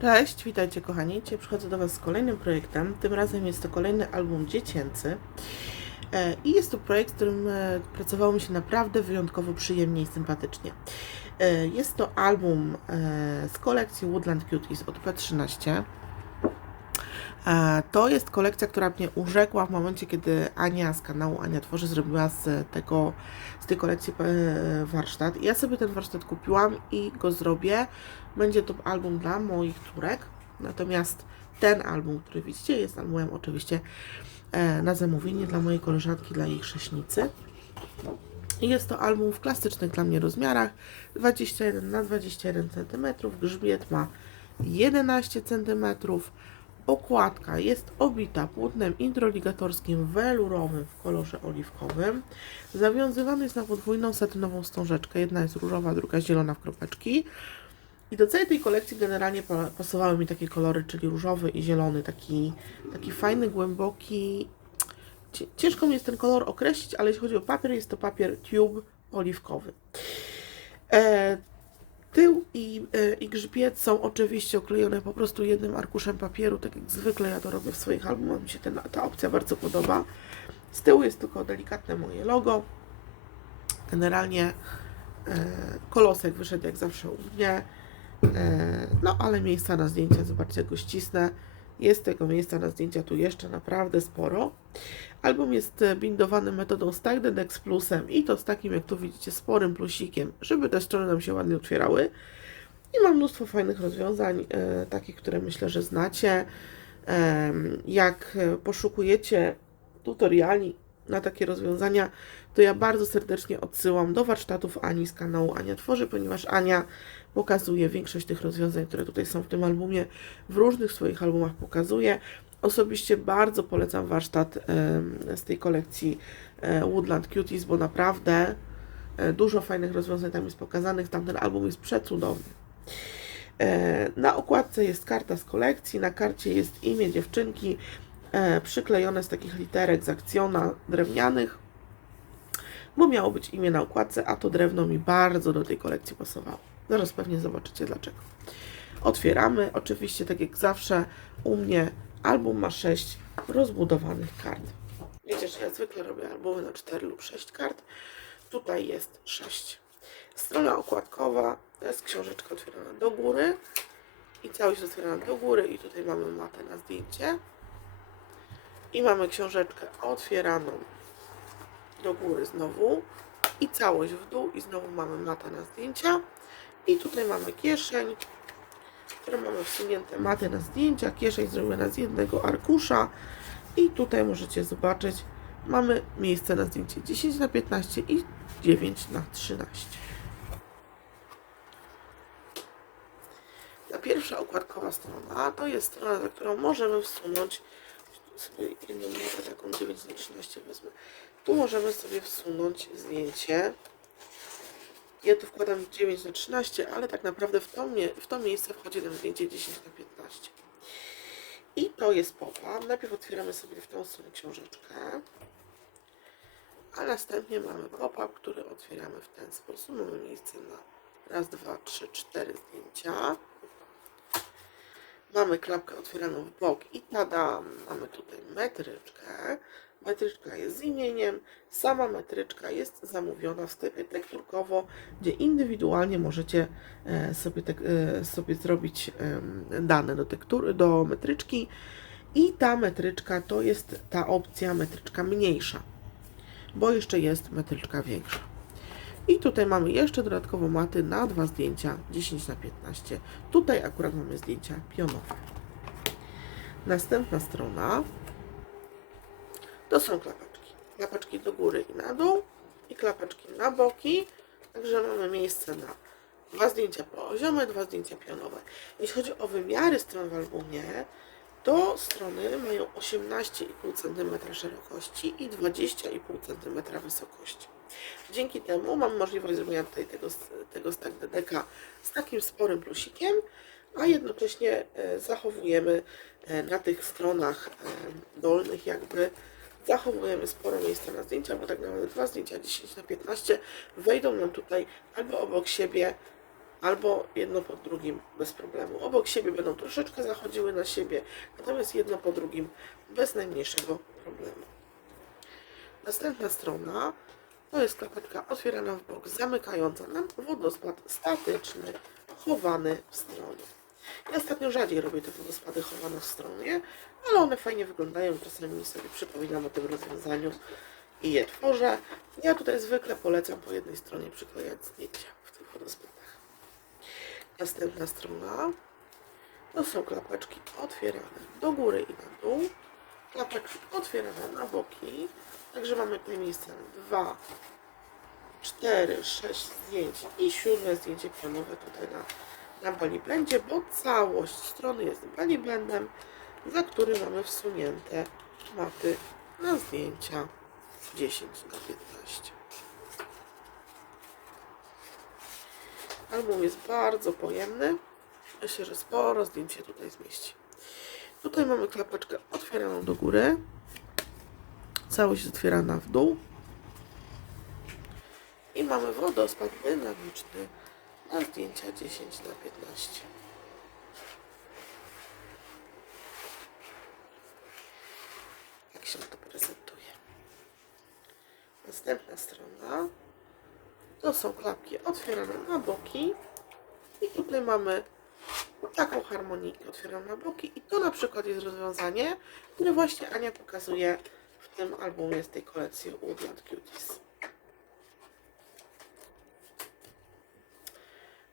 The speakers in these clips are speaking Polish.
Cześć, witajcie kochani. Dzisiaj przychodzę do Was z kolejnym projektem. Tym razem jest to kolejny album dziecięcy. E, I jest to projekt, z którym e, pracowało mi się naprawdę wyjątkowo przyjemnie i sympatycznie. E, Jest to album z kolekcji Woodland Cuties od P13. E, To jest kolekcja, która mnie urzekła w momencie, kiedy Ania z kanału Ania Tworzy zrobiła z tego, z tej kolekcji warsztat. I Ja sobie ten warsztat kupiłam i go zrobię. Będzie to album dla moich córek. Natomiast ten album, który widzicie, jest albumem oczywiście e, na zamówienie dla mojej koleżanki, dla jej chrześnicy. Jest to album w klasycznych dla mnie rozmiarach 21 na 21 cm. Grzbiet ma 11 cm. Okładka jest obita płótnem introligatorskim welurowym w kolorze oliwkowym. Zawiązywany jest na podwójną satynową wstążeczkę. Jedna jest różowa, druga zielona w kropeczki. I do całej tej kolekcji generalnie pa- pasowały mi takie kolory, czyli różowy i zielony, taki, taki fajny, głęboki. Ciężko mi jest ten kolor określić, ale jeśli chodzi o papier, jest to papier tube oliwkowy. E, tył i, e, i grzbiet są oczywiście oklejone po prostu jednym arkuszem papieru, tak jak zwykle ja to robię w swoich albumach, mi się ten, ta opcja bardzo podoba. Z tyłu jest tylko delikatne moje logo. Generalnie e, kolosek wyszedł jak zawsze u mnie. E, No, ale miejsca na zdjęcia, zobaczcie, jak go ścisnę. Jest tego miejsca na zdjęcia tu jeszcze naprawdę sporo. Album jest e, bindowany metodą Stack the Dex Plusem i to z takim, jak tu widzicie, sporym plusikiem, żeby te strony nam się ładnie otwierały. I mam mnóstwo fajnych rozwiązań, e, takich, które myślę, że znacie. Em, jak e, poszukujecie tutoriali na takie rozwiązania, to ja bardzo serdecznie odsyłam do warsztatów Ani z kanału Ania Tworzy, ponieważ Ania pokazuje większość tych rozwiązań, które tutaj są w tym albumie, w różnych swoich albumach pokazuje. Osobiście bardzo polecam warsztat z tej kolekcji e, Woodland Cuties, bo naprawdę e, dużo fajnych rozwiązań tam jest pokazanych. Tamten album jest przecudowny. E, Na okładce jest karta z kolekcji, na karcie jest imię dziewczynki przyklejone z takich literek z akcjona drewnianych, bo miało być imię na okładce, a to drewno mi bardzo do tej kolekcji pasowało. Zaraz pewnie zobaczycie dlaczego. Otwieramy. Oczywiście, tak jak zawsze, u mnie album ma 6 rozbudowanych kart. Wiecie, że ja zwykle robię albumy na 4 lub 6 kart. Tutaj jest 6. Strona okładkowa to jest książeczka otwierana do góry i całość otwierana do góry i tutaj mamy matę na zdjęcie. I mamy książeczkę otwieraną do góry znowu i całość w dół i znowu mamy matę na zdjęcia. I tutaj mamy kieszeń, które mamy wsunięte maty na zdjęcia, kieszeń zrobiona z jednego arkusza i tutaj możecie zobaczyć, mamy miejsce na zdjęcie 10 na 15 i 9 na 13. Ta pierwsza okładkowa strona to jest strona, na którą możemy wsunąć sobie jedną taką 9 na 13 wezmę. Tu możemy sobie wsunąć zdjęcie ja tu wkładam 9 na 13, ale tak naprawdę w to, mie- w to miejsce wchodzi nam zdjęcie 10 na 15. I to jest pop-up. Najpierw otwieramy sobie w tą stronę książeczkę, a następnie mamy pop-up, który otwieramy w ten sposób. Mamy miejsce na raz, dwa, trzy, cztery zdjęcia. Mamy klapkę otwieraną w bok i tada, mamy tutaj metryczkę. Metryczka jest z imieniem, sama metryczka jest zamówiona w sklepie tekturkowo, gdzie indywidualnie możecie e, sobie, tek, e, sobie zrobić dane do, tektury, do metryczki i ta metryczka to jest ta opcja metryczka mniejsza, bo jeszcze jest metryczka większa. I tutaj mamy jeszcze dodatkowo maty na dwa zdjęcia 10 na 15. Tutaj akurat mamy zdjęcia pionowe. Następna strona to są klapeczki. Klapeczki do góry i na dół i klapeczki na boki. Także mamy miejsce na dwa zdjęcia poziome, dwa zdjęcia pionowe. Jeśli chodzi o wymiary stron w albumie, to strony mają 18,5 cm szerokości i 20,5 cm wysokości. Dzięki temu mam możliwość zrobienia tutaj tego, tego stack DDK z takim sporym plusikiem, a jednocześnie e, zachowujemy e, na tych stronach e, dolnych jakby zachowujemy sporo miejsca na zdjęcia, bo tak naprawdę dwa zdjęcia 10 na 15 wejdą nam tutaj albo obok siebie, albo jedno po drugim bez problemu. Obok siebie będą troszeczkę zachodziły na siebie, natomiast jedno po drugim bez najmniejszego problemu. Następna strona to jest klapeczka otwierana w bok, zamykająca nam wodospad statyczny, chowany w stronie. Ja ostatnio rzadziej robię te wodospady chowane w stronie, ale one fajnie wyglądają. Czasami sobie przypominam o tym rozwiązaniu i je tworzę. Ja tutaj zwykle polecam po jednej stronie przyklejać zdjęcia w tych wodospadach. Następna strona to są klapeczki otwierane do góry i na dół. Klapeczki otwierane na boki. Także mamy tutaj miejsce 2, 4, 6 zdjęć i siódme zdjęcie pionowe tutaj na, na baliblendzie, bo całość strony jest baliblendem, za który mamy wsunięte maty na zdjęcia 10 na 15. Album jest bardzo pojemny. Myślę, że sporo zdjęć się tutaj zmieści. Tutaj mamy klapeczkę otwieraną do góry. Całość otwierana w dół. I mamy wodospad dynamiczny na zdjęcia 10 na 15. Jak się to prezentuje. Następna strona to są klapki otwierane na boki. I tutaj mamy taką harmonijkę otwieram na boki. I to na przykład jest rozwiązanie, które właśnie Ania pokazuje w tym albumie z tej kolekcji Woodland Cuties.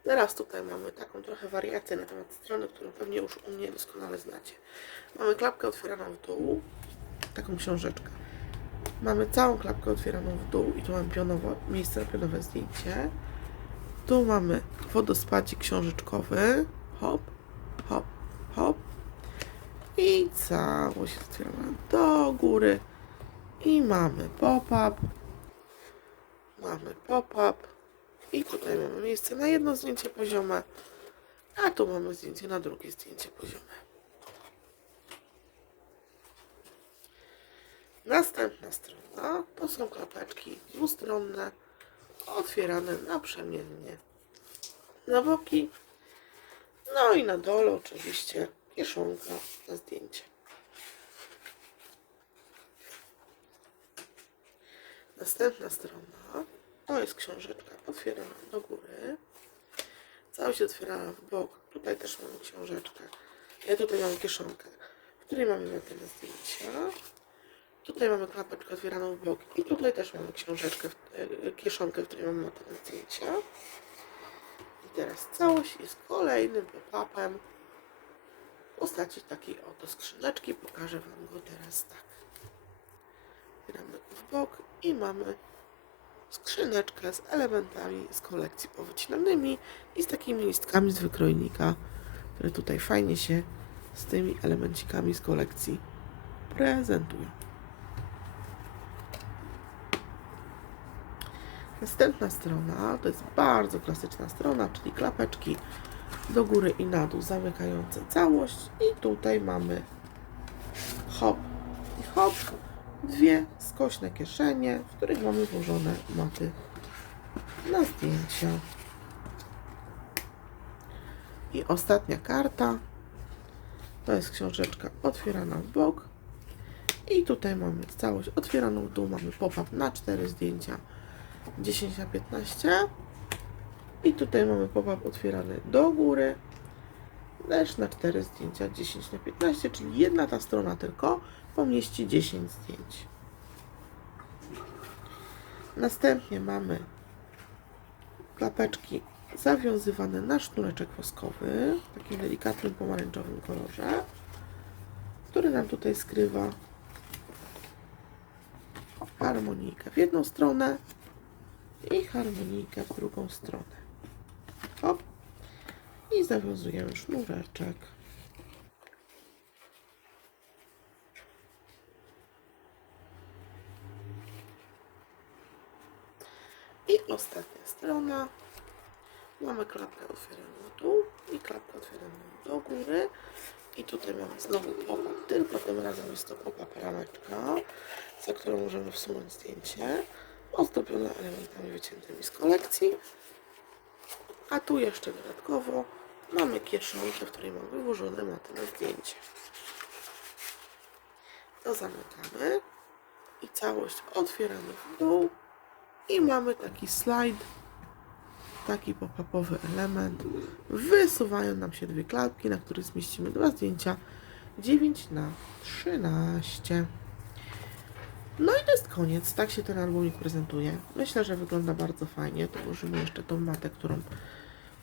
Teraz tutaj mamy taką trochę wariację na temat strony, którą pewnie już u mnie doskonale znacie. Mamy klapkę otwieraną w dół, taką książeczkę. Mamy całą klapkę otwieraną w dół i tu mamy pionowo, miejsce na pionowe zdjęcie. Tu mamy wodospadzik książeczkowy. Hop, hop, hop. I całość jest otwierana do góry. I mamy pop-up. Mamy pop-up. I tutaj mamy miejsce na jedno zdjęcie poziome. A tu mamy zdjęcie na drugie zdjęcie poziome. Następna strona to są klapeczki dwustronne, otwierane naprzemiennie na boki. No i na dole oczywiście kieszonka na zdjęcie. Następna strona to jest książeczka otwierana do góry. Całość otwierana w bok. Tutaj też mamy książeczkę. Ja tutaj mam kieszonkę, w której mamy metę na zdjęcia. Tutaj mamy klapeczkę otwieraną w bok i tutaj też mamy książeczkę, e, kieszonkę, w której mamy metę na zdjęcia. I teraz całość jest kolejnym pop-upem w postaci takiej oto skrzyneczki. Pokażę Wam go teraz tak. Otwieramy w bok i mamy skrzyneczkę z elementami z kolekcji powycinanymi i z takimi listkami z wykrojnika, które tutaj fajnie się z tymi elemencikami z kolekcji prezentują. Następna strona to jest bardzo klasyczna strona, czyli klapeczki do góry i na dół zamykające całość i tutaj mamy hop i hop, dwie skośne kieszenie, w których mamy włożone maty na zdjęcia. I ostatnia karta. To jest książeczka otwierana w bok. I tutaj mamy całość otwieraną. W dół, mamy pop-up na cztery zdjęcia. 10 na 15 i tutaj mamy pop-up otwierany do góry też na 4 zdjęcia 10 na 15 czyli jedna ta strona tylko pomieści 10 zdjęć następnie mamy klapeczki zawiązywane na sznureczek woskowy w takim delikatnym pomarańczowym kolorze który nam tutaj skrywa harmonijkę w jedną stronę i harmonijkę w drugą stronę. Hop. I zawiązujemy sznureczek. I ostatnia strona. Mamy klapkę otwieraną dół i klapkę otwieraną do góry. I tutaj mamy znowu pop-up, tylko tym razem jest to pop-up rameczka, za którą możemy wsunąć zdjęcie, ozdobione elementami wyciętymi z kolekcji. A tu jeszcze dodatkowo mamy kieszonkę, w której mam wyłożone maty na zdjęcie. To zamykamy i całość otwieramy w dół i mamy taki slajd, taki pop-upowy element. Wysuwają nam się dwie klapki, na których zmieścimy dwa zdjęcia 9 na 13. No i to jest koniec. Tak się ten albumik prezentuje. Myślę, że wygląda bardzo fajnie. Dołożymy jeszcze tą matę, którą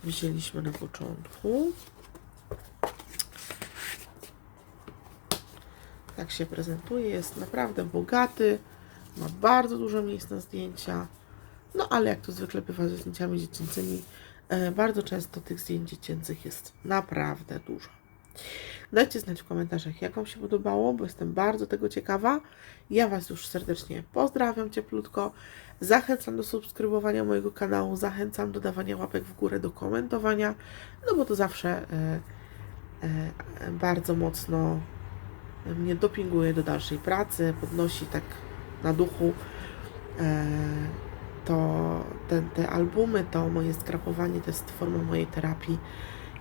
wzięliśmy na początku. Tak się prezentuje. Jest naprawdę bogaty. Ma bardzo dużo miejsc na zdjęcia. No ale jak to zwykle bywa ze zdjęciami dziecięcymi, e, bardzo często tych zdjęć dziecięcych jest naprawdę dużo. Dajcie znać w komentarzach, jak Wam się podobało, bo jestem bardzo tego ciekawa. Ja Was już serdecznie pozdrawiam cieplutko. Zachęcam do subskrybowania mojego kanału, zachęcam do dawania łapek w górę, do komentowania, no bo to zawsze e, e, bardzo mocno mnie dopinguje do dalszej pracy, podnosi tak na duchu. E, to te, te albumy, to moje skrapowanie to jest forma mojej terapii.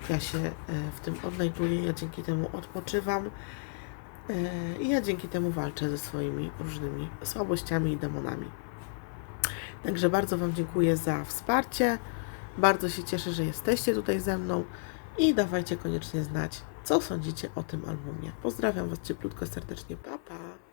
Ja się e, w tym odnajduję, ja dzięki temu odpoczywam e, i ja dzięki temu walczę ze swoimi różnymi słabościami i demonami. Także bardzo Wam dziękuję za wsparcie. Bardzo się cieszę, że jesteście tutaj ze mną i dawajcie koniecznie znać, co sądzicie o tym albumie. Pozdrawiam Was cieplutko, serdecznie. Pa, pa.